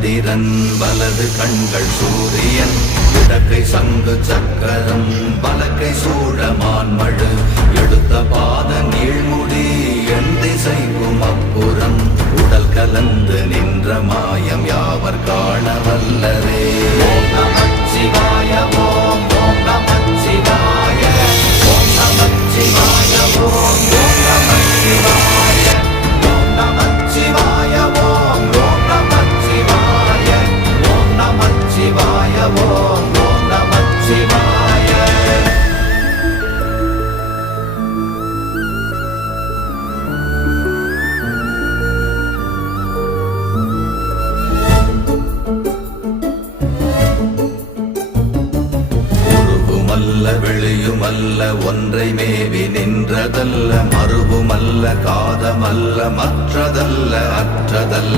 சந்திரன் வலது கண்கள் சூரியன் இடக்கை சங்கு சக்கரம் பலக்கை சூழமான்மழு எடுத்த பாத நீழ்முடி என் திசைக்கும் அப்புறம் உடல் கலந்து நின்ற மாயம் யாவர் காண வல்லரே. ஓம் நமச்சிவாய ஓம் ஓம் நமச்சிவாய ஓம் நமச்சிவாய ஓம் ஓம் நமச்சிவாய ஓம் நமச்சிவாய ஓம் ஓம் நமச்சிவாய ஓம் நமச்சிவாய ஓம் ஓம் நமச்சிவாய. வெளியுமல்ல ஒன்றை மேவி நின்றதல்ல மறுவுமல்ல காதமல்ல மற்றதல்ல அற்றதல்ல